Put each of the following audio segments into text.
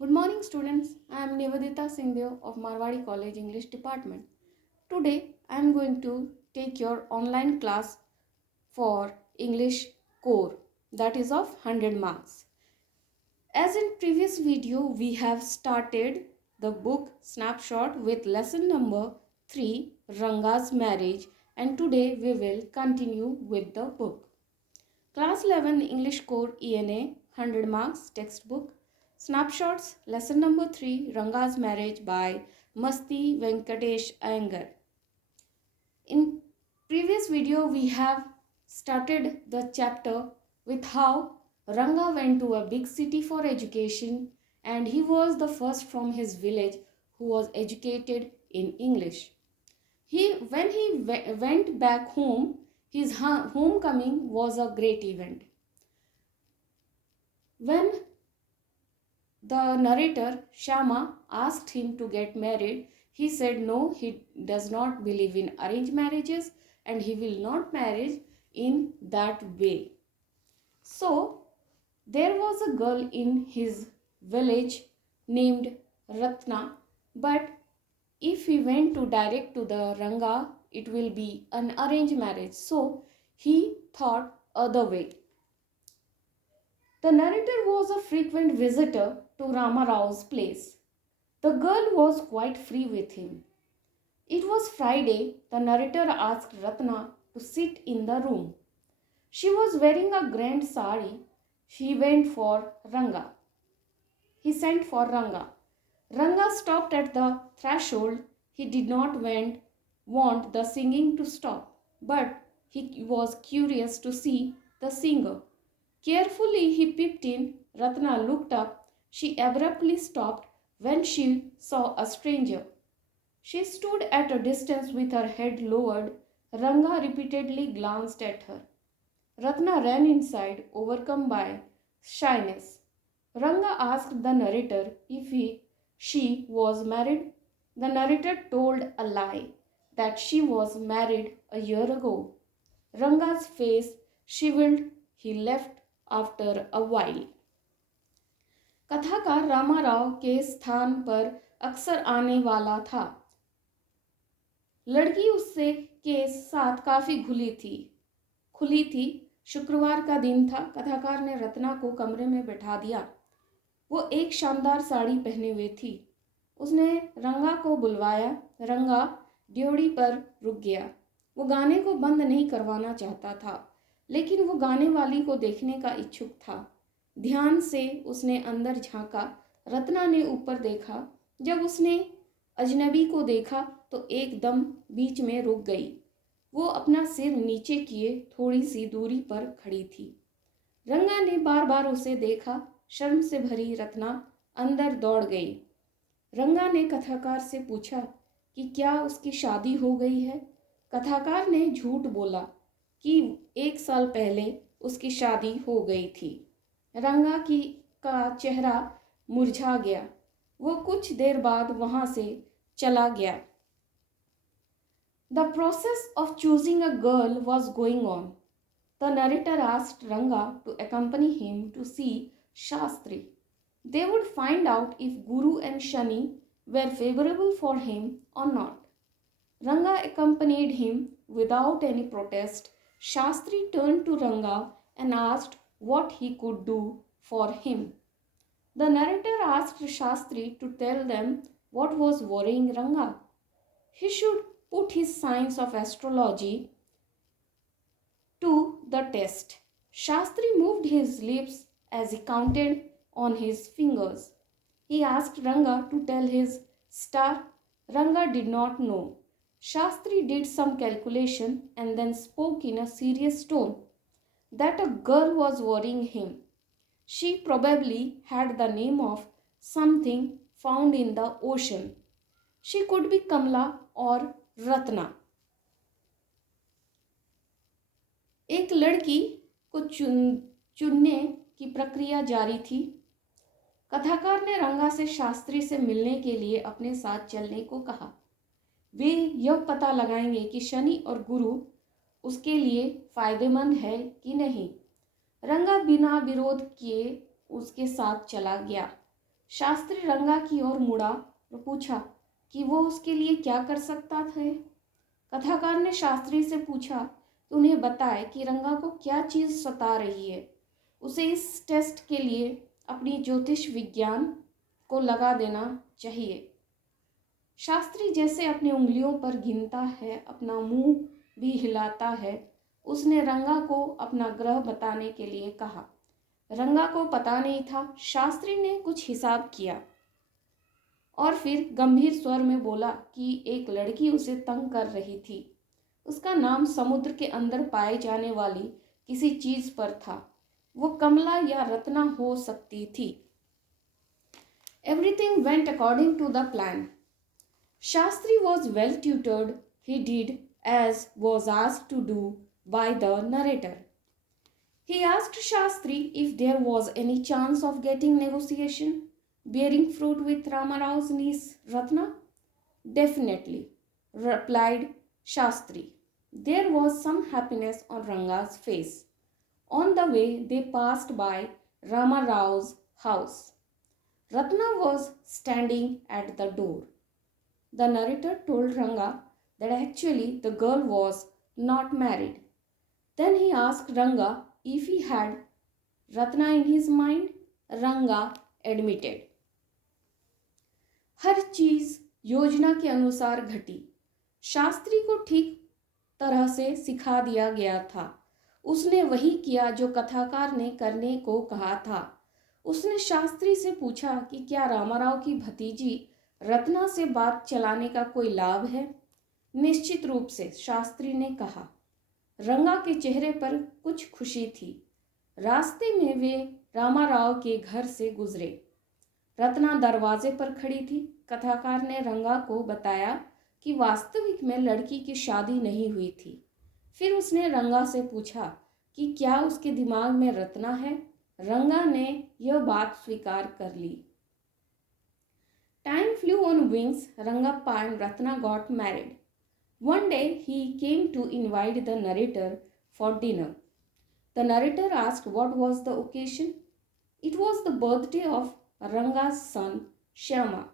Good morning, students. I am Nivedita Singhdeo of Marwadi College English Department. Today, I am going to take your online class for English core, that is of 100 marks. As in previous video, we have started the book Snapshot with lesson number 3, Ranga's Marriage, and today we will continue with the book. Class 11 English Core ENA 100 marks textbook. Snapshots lesson number 3 Ranga's Marriage by Masti Venkatesh Iyengar. In previous video we have started the chapter with how Ranga went to a big city for education and he was the first from his village who was educated in English. When he went back home, his homecoming was a great event. When the narrator Shama asked him to get married, he said no, he does not believe in arranged marriages and he will not marry in that way. So there was a girl in his village named Ratna, but if he went to direct to the Ranga, it will be an arranged marriage. So he thought other way. The narrator was a frequent visitor to Rama Rao's place. The girl was quite free with him. It was Friday. The narrator asked Ratna to sit in the room. She was wearing a grand sari. He went for Ranga. He sent for Ranga. Ranga stopped at the threshold. He did not want the singing to stop, but he was curious to see the singer. Carefully he peeped in. Ratna looked up. She abruptly stopped when she saw a stranger. She stood at a distance with her head lowered. Ranga repeatedly glanced at her. Ratna ran inside, overcome by shyness. Ranga asked the narrator if she was married. The narrator told a lie that she was married a year ago. Ranga's face shivered. He left after a while. कथाकार रामाराव के स्थान पर अक्सर आने वाला था. लड़की उससे के साथ काफी खुली थी. शुक्रवार का दिन था. कथाकार ने रत्ना को कमरे में बैठा दिया. वो एक शानदार साड़ी पहने हुए थी. उसने रंगा को बुलवाया. रंगा ड्योढ़ी पर रुक गया. वो गाने को बंद नहीं करवाना चाहता था, लेकिन वो गाने वाली को देखने का इच्छुक था. ध्यान से उसने अंदर झांका. रत्ना ने ऊपर देखा. जब उसने अजनबी को देखा तो एकदम बीच में रुक गई. वो अपना सिर नीचे किए थोड़ी सी दूरी पर खड़ी थी. रंगा ने बार बार उसे देखा. शर्म से भरी रत्ना अंदर दौड़ गई. रंगा ने कथाकार से पूछा कि क्या उसकी शादी हो गई है. कथाकार ने झूठ बोला कि 1 साल पहले उसकी शादी हो गई थी. रंगा का चेहरा मुरझा गया. वो कुछ देर बाद वहां से चला गया. The process of choosing a girl was going on. The narrator asked Ranga to accompany him to see Shastri. They would find out if Guru and Shani were favorable for him or not. Ranga accompanied him without any protest. Shastri turned to Ranga and asked what he could do for him. The narrator asked Shastri to tell them what was worrying Ranga. He should put his science of astrology to the test. Shastri moved his lips as he counted on his fingers. He asked Ranga to tell his star. Ranga did not know. Shastri did some calculation and then spoke in a serious tone that a girl was worrying him. She probably had the name of something found in the ocean. She could be Kamla or Ratna. एक लड़की को चुनने की प्रक्रिया जारी थी. कथाकार ने रंगा से शास्त्री से मिलने के लिए अपने साथ चलने को कहा. वे यह पता लगाएंगे कि शनि और गुरु उसके लिए फायदेमंद है कि नहीं. रंगा बिना विरोध किए उसके साथ चला गया. शास्त्री रंगा की ओर मुड़ा और पूछा कि वो उसके लिए क्या कर सकता था। कथाकार ने शास्त्री से पूछा कि उन्हें बताए कि रंगा को क्या चीज़ सता रही है। उसे इस टेस्ट के लिए अपनी ज्योतिष विज्ञान को लगा देना चाहिए। शास्त्री जैसे अपनी उंगलियों पर गिनता है, अपना मुंह भी हिलाता है। उसने रंगा को अपना ग्रह बताने के लिए कहा। रंगा को पता नहीं था। शास्त्री ने कुछ हिसाब किया और फिर गंभीर स्वर में बोला कि एक लड़की उसे तंग कर रही थी। उसका नाम समुद्र के अंदर पाए जाने वाली किसी चीज पर था। वो कमला या रत्ना हो सकती थी। Everything went according to the plan. Shastri was well tutored. He did as was asked to do by the narrator. He asked Shastri if there was any chance of getting negotiation bearing fruit with Ramarao's niece Ratna. Definitely, replied Shastri. There was some happiness on Ranga's face. On the way, they passed by Ramarao's house. Ratna was standing at the door. The narrator told Ranga that actually the girl was not married. Then he asked Ranga if he had Ratna in his mind. Ranga admitted. हर चीज योजना के अनुसार घटी। शास्त्री को ठीक तरह से सिखा दिया गया था। उसने वही किया जो कथाकार ने करने को कहा था। उसने शास्त्री से पूछा कि क्या रामाराव की भतीजी रत्ना से बात चलाने का कोई लाभ है। निश्चित रूप से, शास्त्री ने कहा। रंगा के चेहरे पर कुछ खुशी थी। रास्ते में वे रामाराव के घर से गुजरे। रत्ना दरवाजे पर खड़ी थी। कथाकार ने रंगा को बताया कि वास्तविक में लड़की की शादी नहीं हुई थी। फिर उसने रंगा से पूछा कि क्या उसके दिमाग में रत्ना है। रंगा ने यह बात स्वीकार कर ली। Time flew on wings. Rangappa and Ratna got married. One day he came to invite the narrator for dinner. The narrator asked what was the occasion. It was the birthday of Ranga's son Shyama.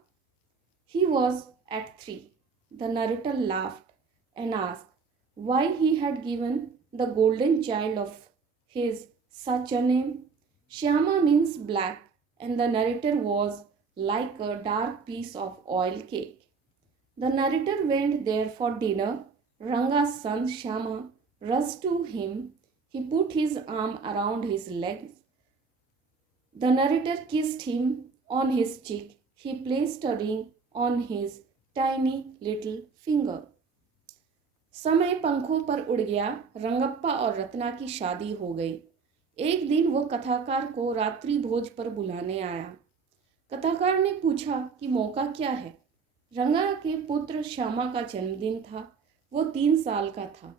He was at 3. The narrator laughed and asked why he had given the golden child of his such a name. Shyama means black, and the narrator was like a dark piece of oil cake. The narrator went there for dinner. Ranga's son Shyama rushed to him. He put his arm around his legs. The narrator kissed him on his cheek. He placed a ring on his tiny little finger. समय पंखों पर उड़ गया। रंगप्पा और रत्ना की शादी हो गई। एक दिन वो कथाकार को रात्रि भोज पर बुलाने आया। कथाकार ने पूछा कि मौका क्या है। रंगा के पुत्र श्यामा का जन्मदिन था। वो 3 साल का था।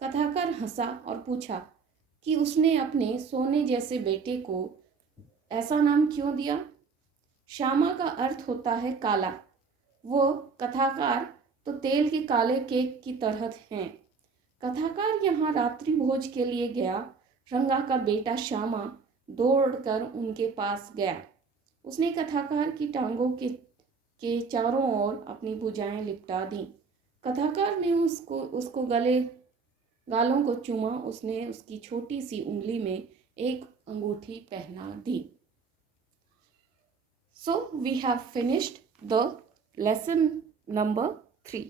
कथाकार हंसा और पूछा कि उसने अपने सोने जैसे बेटे को ऐसा नाम क्यों दिया। श्यामा का अर्थ होता है काला। वो कथाकार तो तेल के काले केक की तरह हैं। कथाकार यहाँ रात्रि भोज के लिए गया। रंगा का बेटा श्यामा दौड़कर उनके पास गया। उसने कथाकार की टांगों के चारों ओर अपनी भुजाएं लिपटा दी। कथाकार ने उसको गालों को चूमा। उसने उसकी छोटी सी उंगली में एक अंगूठी पहना दी। So we have finished the lesson number 3.